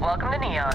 Welcome to Neon.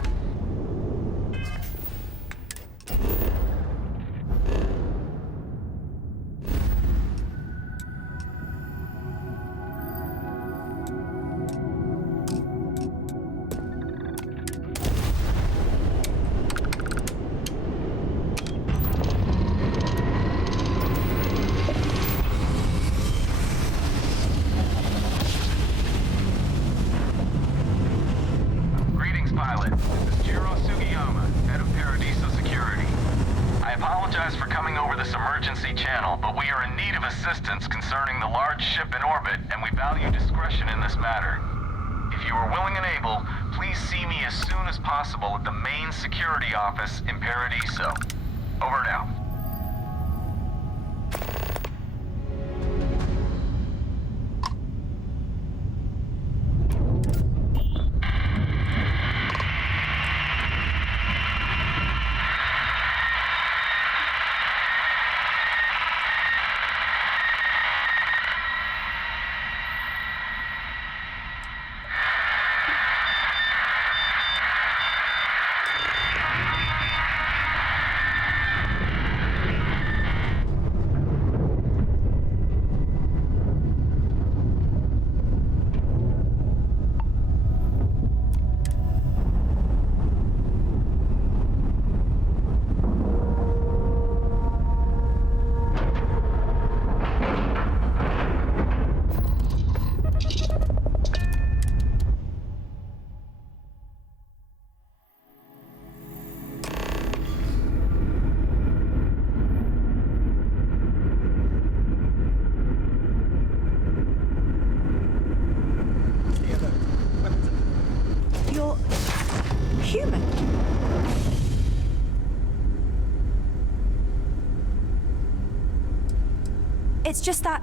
Assistance concerning the large ship in orbit, and we value discretion in this matter. If you are willing and able, please see me as soon as possible at the main security office in Paradiso. Over and out. It's just that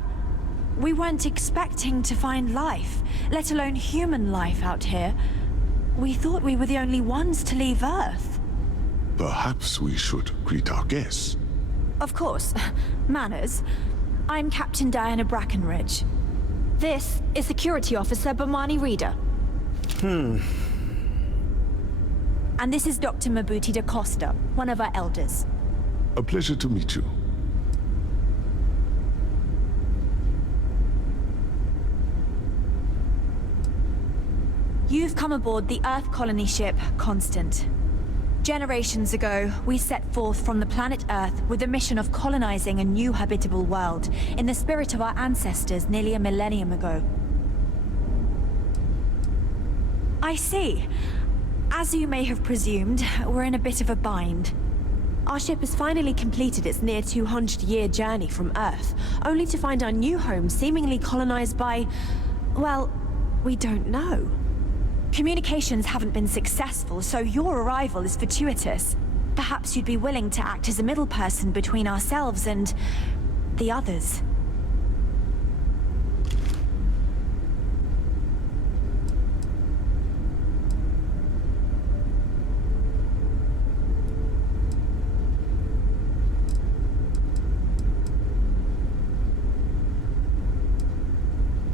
we weren't expecting to find life, let alone human life out here. We thought we were the only ones to leave Earth. Perhaps we should greet our guests. Of course. Manners. I'm Captain Diana Brackenridge. This is Security Officer Bomani Reader. And this is Dr. Mabuti da Costa, one of our elders. A pleasure to meet you. You've come aboard the Earth colony ship, Constant. Generations ago, we set forth from the planet Earth with the mission of colonizing a new habitable world in the spirit of our ancestors nearly a millennium ago. I see. As you may have presumed, we're in a bit of a bind. Our ship has finally completed its near 200-year journey from Earth, only to find our new home seemingly colonized by, well, we don't know. Communications haven't been successful, so your arrival is fortuitous. Perhaps you'd be willing to act as a middle person between ourselves and the others.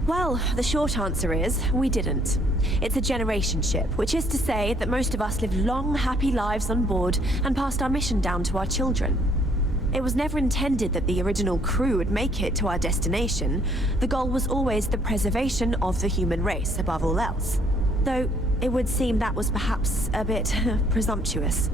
Well, the short answer is, we didn't. It's a generation ship, which is to say that most of us lived long, happy lives on board and passed our mission down to our children. It was never intended that the original crew would make it to our destination. The goal was always the preservation of the human race above all else. Though, it would seem that was perhaps a bit presumptuous.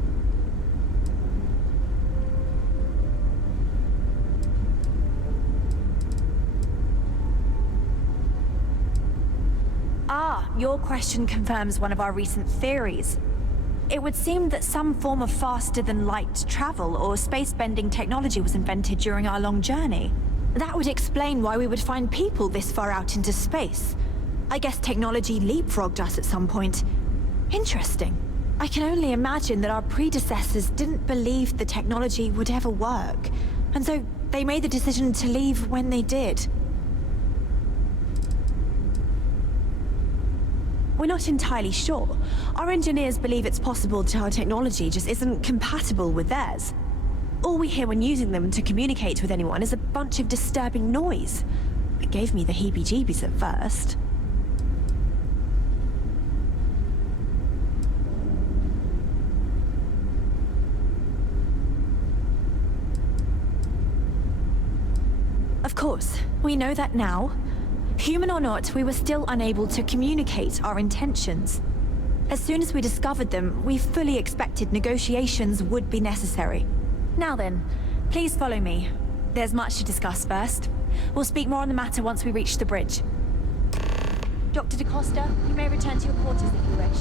Your question confirms one of our recent theories. It would seem that some form of faster-than-light travel or space-bending technology was invented during our long journey. That would explain why we would find people this far out into space. I guess technology leapfrogged us at some point. Interesting. I can only imagine that our predecessors didn't believe the technology would ever work, and so they made the decision to leave when they did. We're not entirely sure. Our engineers believe it's possible that our technology just isn't compatible with theirs. All we hear when using them to communicate with anyone is a bunch of disturbing noise. It gave me the heebie-jeebies at first. course, we know that now. Human or not, we were still unable to communicate our intentions. As soon as we discovered them, we fully expected negotiations would be necessary. Now then, please follow me. There's much to discuss first. We'll speak more on the matter once we reach the bridge. Dr. DaCosta, you may return to your quarters if you wish.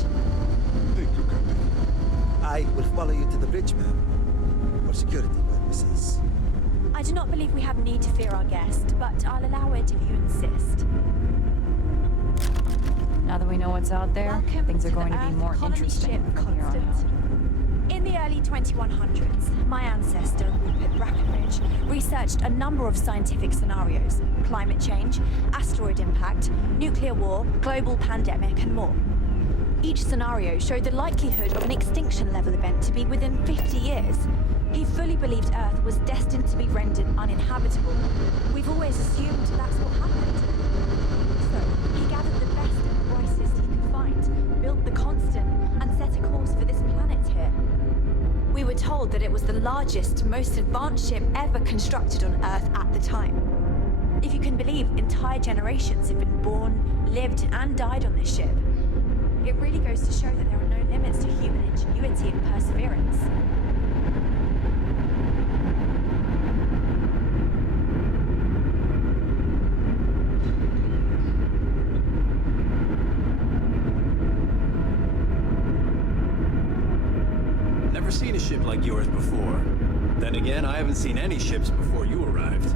Thank you, Captain. I will follow you to the bridge, ma'am, for security purposes. I do not believe we have need to fear our guest, but I'll allow it if you insist. Now that we know what's out there, Welcome things are to going the to be Earth more colony interesting ship from here on Constant. out. In the early 2100s, my ancestor, Rupert Brackenridge, researched a number of scientific scenarios: climate change, asteroid impact, nuclear war, global pandemic, and more. Each scenario showed the likelihood of an extinction-level event to be within 50 years. He fully believed Earth was destined to be rendered uninhabitable. We've always assumed that's what happened. So, he gathered the best and brightest he could find, built the Constant, and set a course for this planet here. We were told that it was the largest, most advanced ship ever constructed on Earth at the time. If you can believe, entire generations have been born, lived, and died on this ship. It really goes to show that there are no limits to human ingenuity and perseverance. Never seen a ship like yours before. Then again, I haven't seen any ships before you arrived.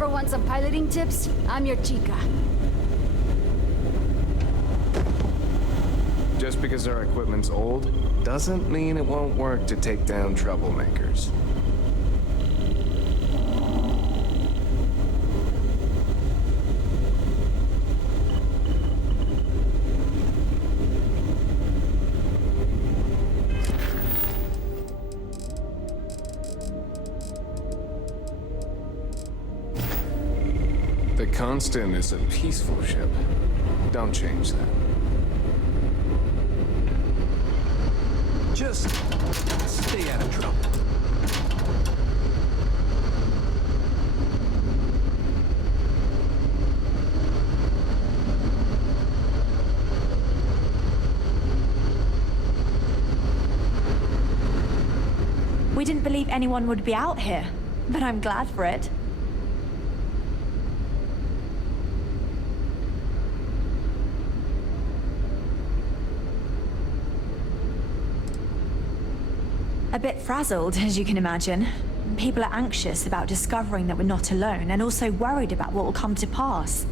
Want some piloting tips? I'm your chica. Just because our equipment's old, doesn't mean it won't work to take down troublemakers. The Constant is a peaceful ship. Don't change that. Just stay out of trouble. We didn't believe anyone would be out here, but I'm glad for it. A bit frazzled, as you can imagine. People are anxious about discovering that we're not alone, and also worried about what will come to pass.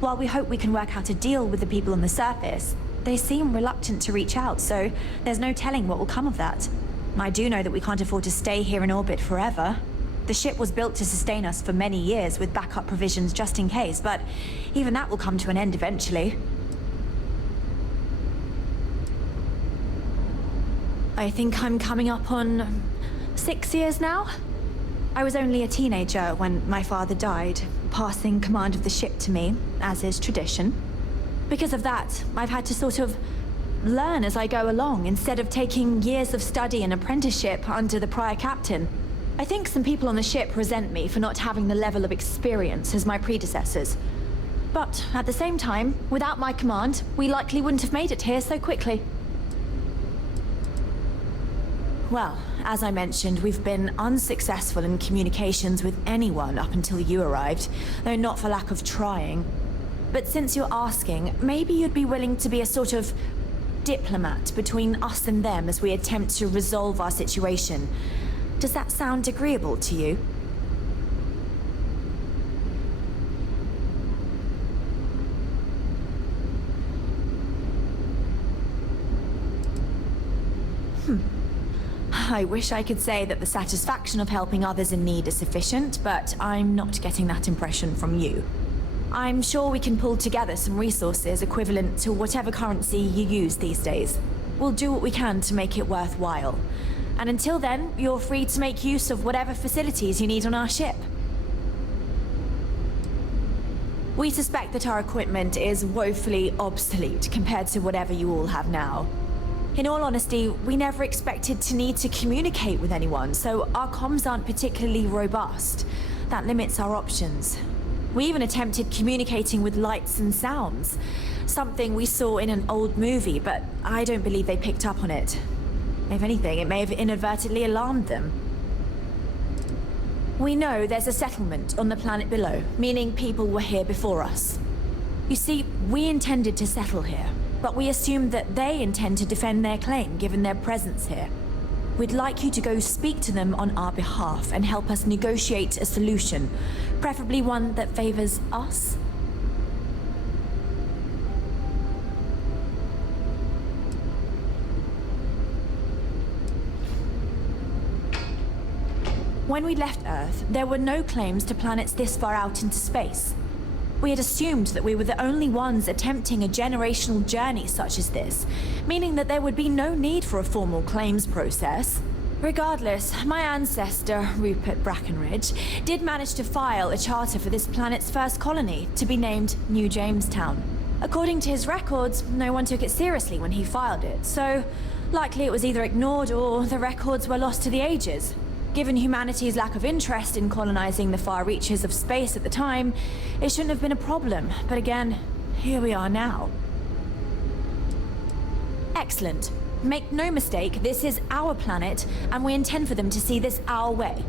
While we hope we can work out a deal with the people on the surface, they seem reluctant to reach out, so there's no telling what will come of that. I do know that we can't afford to stay here in orbit forever. The ship was built to sustain us for many years with backup provisions just in case, but even that will come to an end eventually. I think I'm coming up on 6 years now. I was only a teenager when my father died, passing command of the ship to me, as is tradition. Because of that, I've had to sort of learn as I go along instead of taking years of study and apprenticeship under the prior captain. I think some people on the ship resent me for not having the level of experience as my predecessors. But at the same time, without my command, we likely wouldn't have made it here so quickly. Well, as I mentioned, we've been unsuccessful in communications with anyone up until you arrived, though not for lack of trying. But since you're asking, maybe you'd be willing to be a sort of diplomat between us and them as we attempt to resolve our situation. Does that sound agreeable to you? I wish I could say that the satisfaction of helping others in need is sufficient, but I'm not getting that impression from you. I'm sure we can pull together some resources equivalent to whatever currency you use these days. We'll do what we can to make it worthwhile. And until then, you're free to make use of whatever facilities you need on our ship. We suspect that our equipment is woefully obsolete compared to whatever you all have now. In all honesty, we never expected to need to communicate with anyone, so our comms aren't particularly robust. That limits our options. We even attempted communicating with lights and sounds, something we saw in an old movie, but I don't believe they picked up on it. If anything, it may have inadvertently alarmed them. We know there's a settlement on the planet below, meaning people were here before us. You see, we intended to settle here, but we assumed that they intend to defend their claim given their presence here. We'd like you to go speak to them on our behalf and help us negotiate a solution, preferably one that favors us. When we left Earth, there were no claims to planets this far out into space. We had assumed that we were the only ones attempting a generational journey such as this, meaning that there would be no need for a formal claims process. Regardless, my ancestor, Rupert Brackenridge, did manage to file a charter for this planet's first colony, to be named New Jamestown. According to his records, no one took it seriously when he filed it, so likely it was either ignored or the records were lost to the ages. Given humanity's lack of interest in colonizing the far reaches of space at the time, it shouldn't have been a problem. But again, here we are now. Excellent. Make no mistake, this is our planet, and we intend for them to see this our way.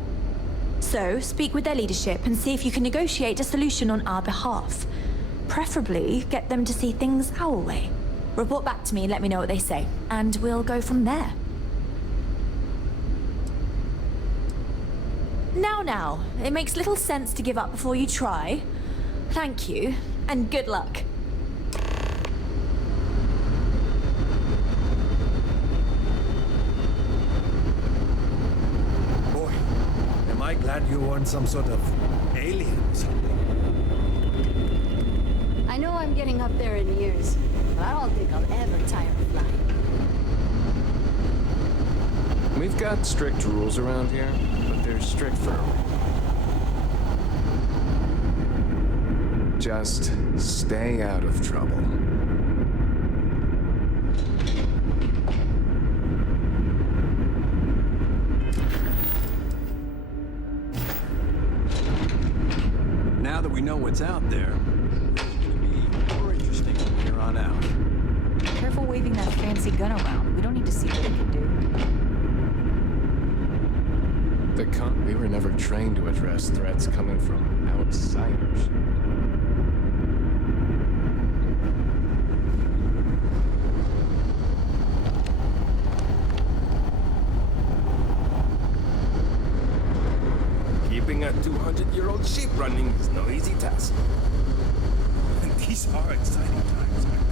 So, speak with their leadership and see if you can negotiate a solution on our behalf. Preferably, get them to see things our way. Report back to me and let me know what they say, and we'll go from there. Now, it makes little sense to give up before you try. Thank you, and good luck. Boy, am I glad you weren't some sort of alien or something. I know I'm getting up there in years, but I don't think I'll ever tire of flying. We've got strict rules around here, but they're strict for a reason. Just stay out of trouble. Now that we know what's out there, it's gonna be more interesting from here on out. Careful waving that fancy gun around. We don't need to see what it can do. We were never trained to address threats coming from outsiders. Keeping a 200-year-old ship running is no easy task. And these are exciting times, aren't they?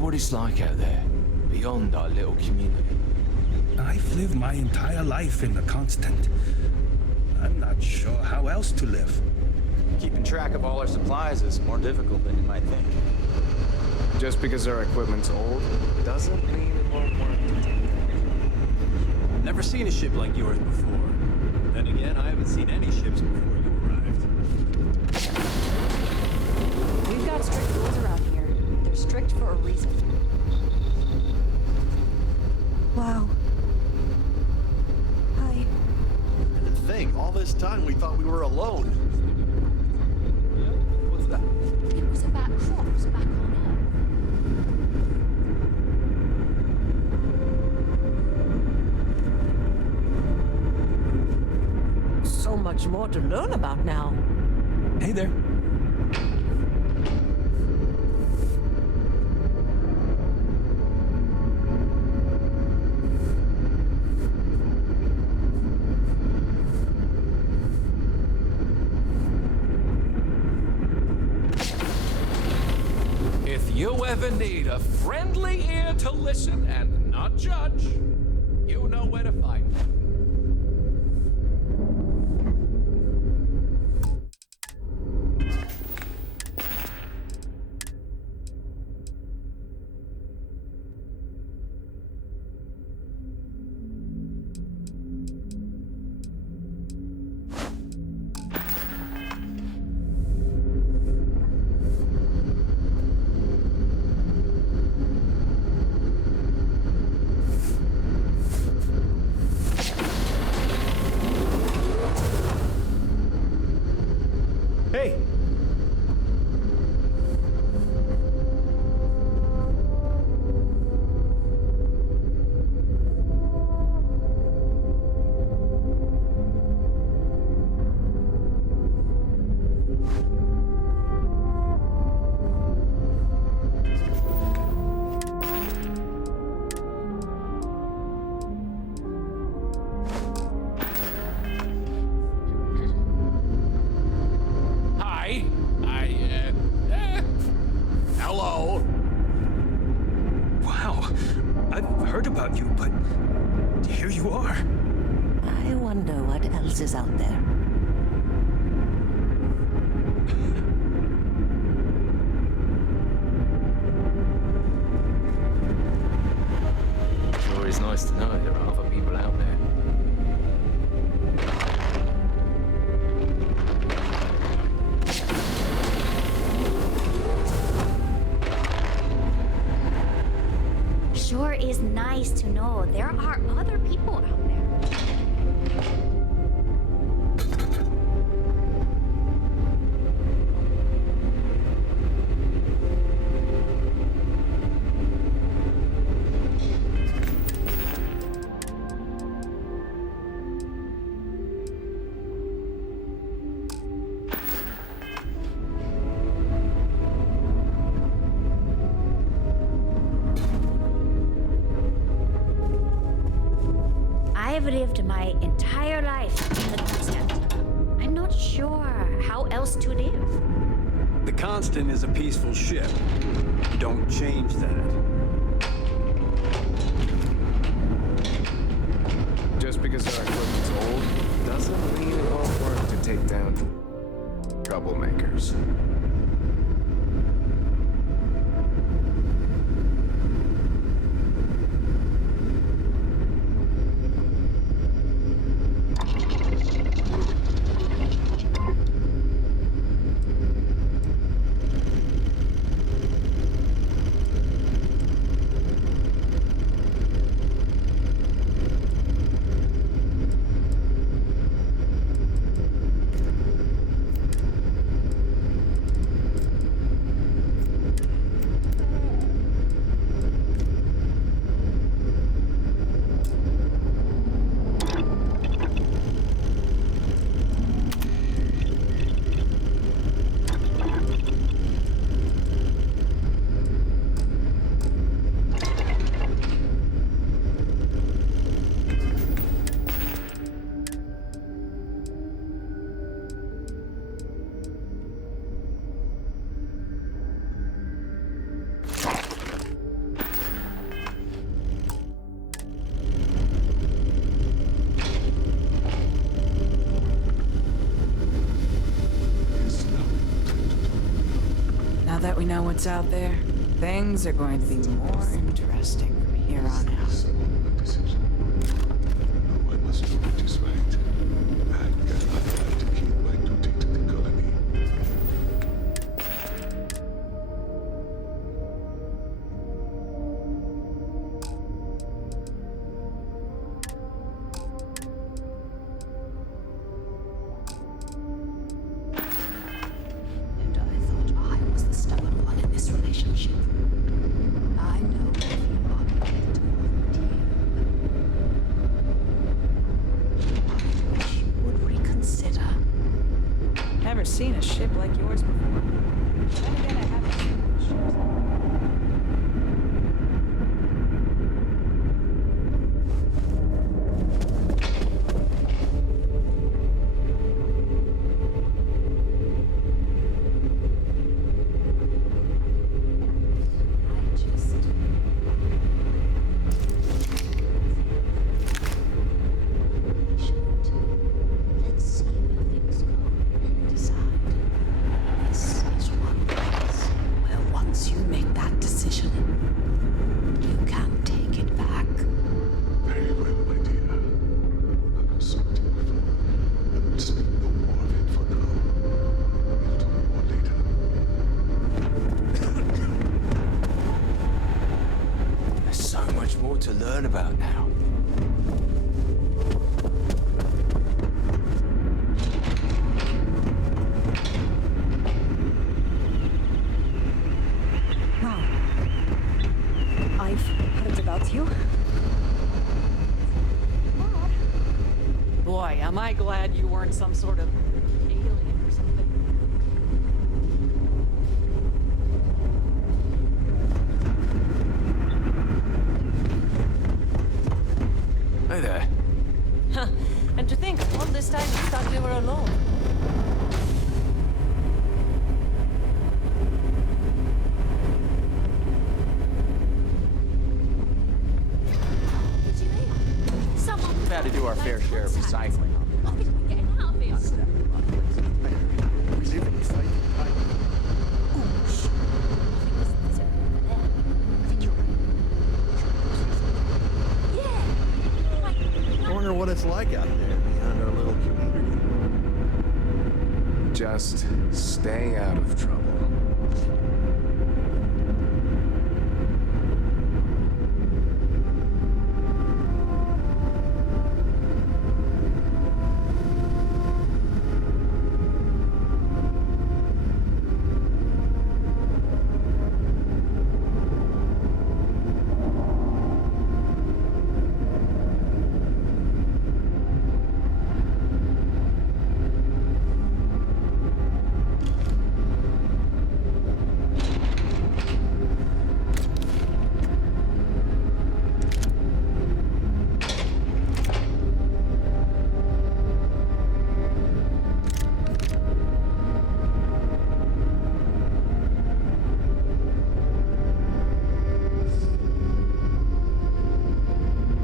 What it's like out there, beyond our little community. I've lived my entire life in the constant. I'm not sure how else to live. Keeping track of all our supplies is more difficult than you might think. Just because our equipment's old doesn't mean it won't work. Never seen a ship like yours before. Then again, I haven't seen any ships before you arrived. We've got strict rules around here. They're strict for a reason. Wow. Hi. And to think, all this time we thought we were alone. What's that? It was about crops back on Earth. So much more to learn about now. Hey there. If you ever need a friendly ear to listen and not judge, you know where to find me. Hey. Hello? Wow. I've heard about you, but here you are. I wonder what else is out there. Sure is nice to know there are other people out there. Sure is nice to know there are other people out there. I've lived my entire life in the constant. I'm not sure how else to live. The Constant is a peaceful ship. Don't change that. Just because our equipment's old doesn't mean it won't work to take down troublemakers. Now that we know what's out there, things are going to be more interesting from here on out. I must do what is right. And I have to keep my duty to the colony. And I thought I was the stubborn one in this relationship. I know if you are prepared to volunteer. I wish you would reconsider. Never seen a ship like yours before. Then again, I haven't seen many ships. I just... Let's see where things go and decide. This is one place where once you make that decision, you can't take it back. Very well, my dear. I will sort it. I will speak no more of it for now. We'll talk more later. There's so much more to learn about now. Wow. I've heard about you. Boy, am I glad you weren't some sort of alien or something. Hey there. Huh. And to think, all this time you thought we were alone. Someone... We've had to do our fair share of recycling. Look at me getting out of here. We live in exciting times. Yeah. I wonder what it's like out there beyond our little community. Just stay out of trouble.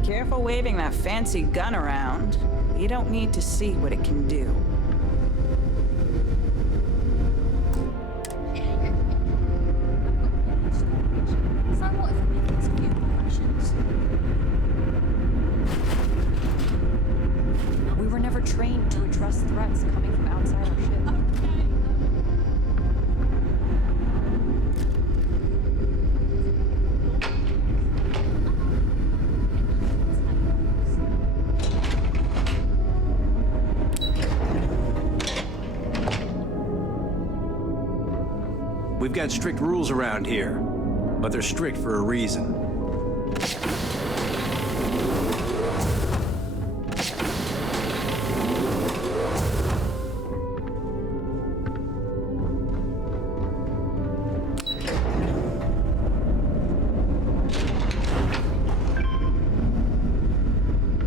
Careful waving that fancy gun around. You don't need to see what it can do. So what if we make a few more rations? We were never trained to address threats coming from outside our ship. We've got strict rules around here, but they're strict for a reason.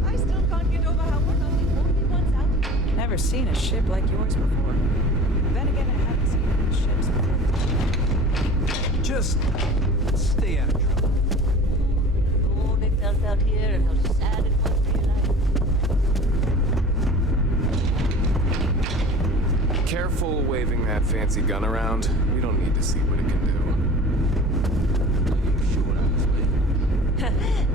I still can't get over how we're not the only ones out. Never seen a ship like yours before. Then again, I haven't seen many ships before. Just stay out of trouble. Oh, they felt out here and how sad it was for your life. Careful waving waving that fancy gun around, we don't need to see what it can do.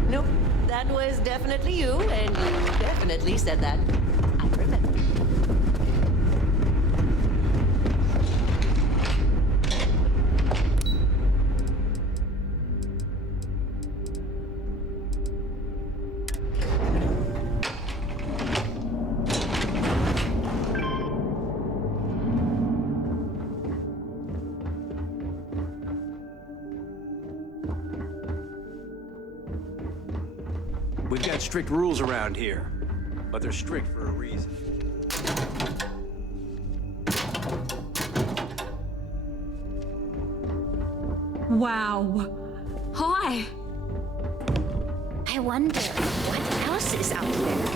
Nope, that was definitely you, and you definitely said that. I remember. We've got strict rules around here, but they're strict for a reason. Wow. Hi. I wonder what else is out there.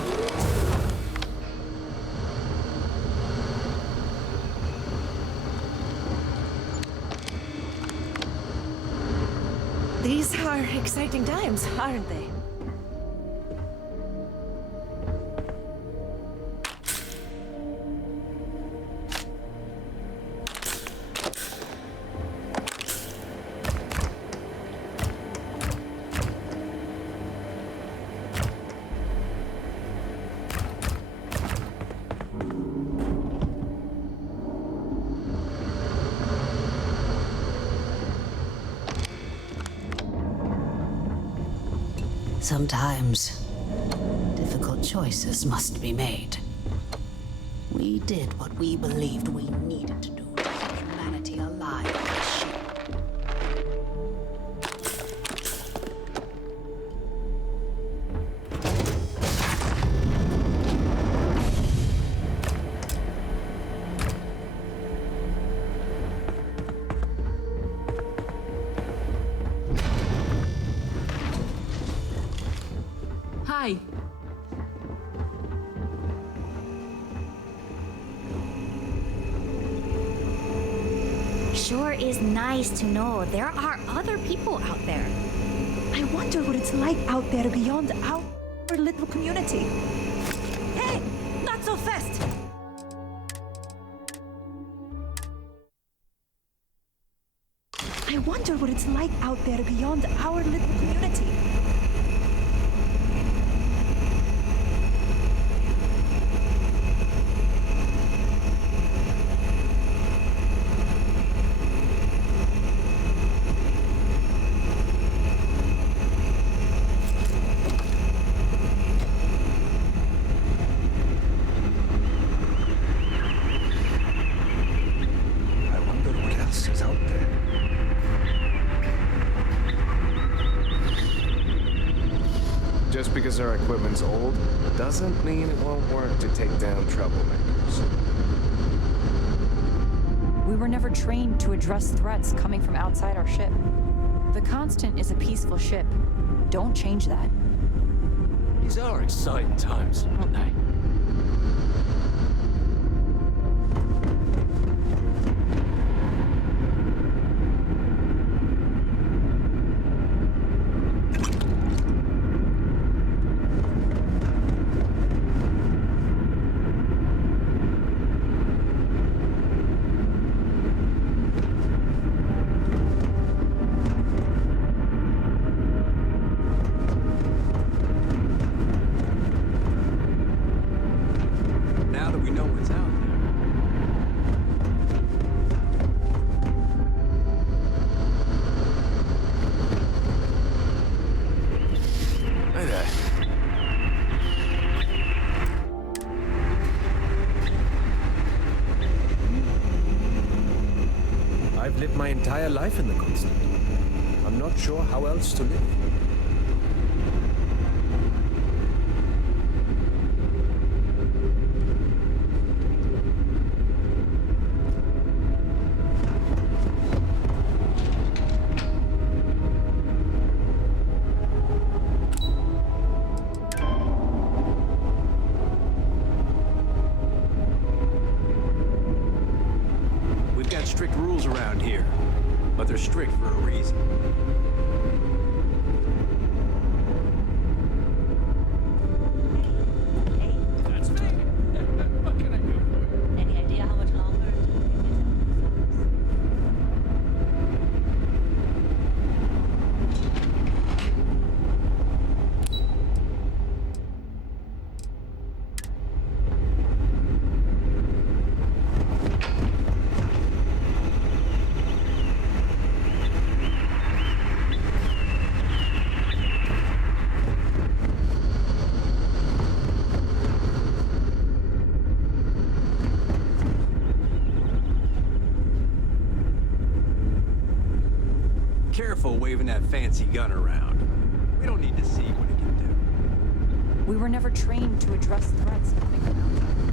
These are exciting times, aren't they? Sometimes, difficult choices must be made. We did what we believed we needed to do to keep humanity alive on this ship. Hi. Sure is nice to know there are other people out there. I wonder what it's like out there beyond our little community. Hey, not so fast! I wonder what it's like out there beyond our little community. Just because our equipment's old doesn't mean it won't work to take down troublemakers. We were never trained to address threats coming from outside our ship. The Constant is a peaceful ship. Don't change that. These are exciting times, aren't they? I've lived my entire life in the Constant. I'm not sure how else to live. We've got strict rules around here, but they're strict for a reason. That's me. What can I do for you? Any idea how much longer? careful waving that fancy gun around. We don't need to see what it can do. We were never trained to address threats coming from outside.